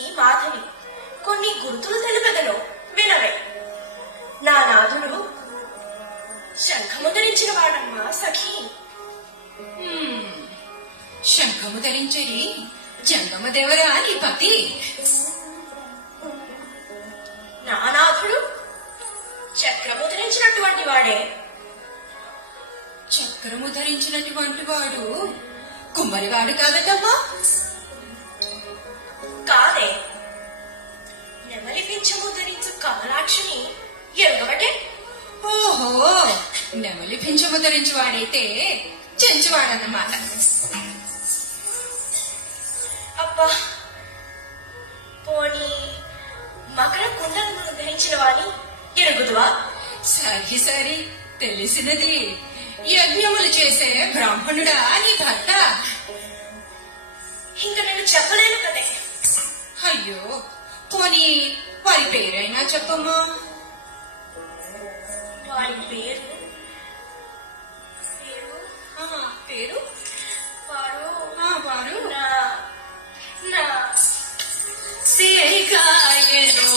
సఖి మాధవి కొన్ని గుర్తులు తెలుపెదను వినవే. నా నాథుడు శంఖము ధరించిన వాడమ్మా సఖి. శంఖము ధరించరి జంగమదేవరా నీ పతి. నా నాథుడు చక్రము ధరించినటువంటి వాడే. చక్రము ధరించినటువంటి వాడు కుమ్మరివాడు కాదమ్మా. కాదే, నెమలి పింఛము ధరించు కమలాక్షిని ఎరుగబట్టే. ఓహో, నెమలి పింఛము ధరించి వాడైతే చెంచువాడన్నమాట. అబ్బా, పోనీ మకర కుండలమును ధరించిన వాణి ఎరుగుదువా? సరి సరి, తెలిసినది. యజ్ఞములు చేసే బ్రాహ్మణుడా నీ భర్త? ఇంక నేను చెప్పలేను కదే. అయ్యో, పోనీ వారి పేరైనా చెప్పమ్మా. వారి పేరు పేరు వారు వారు నా నా సేకాయనో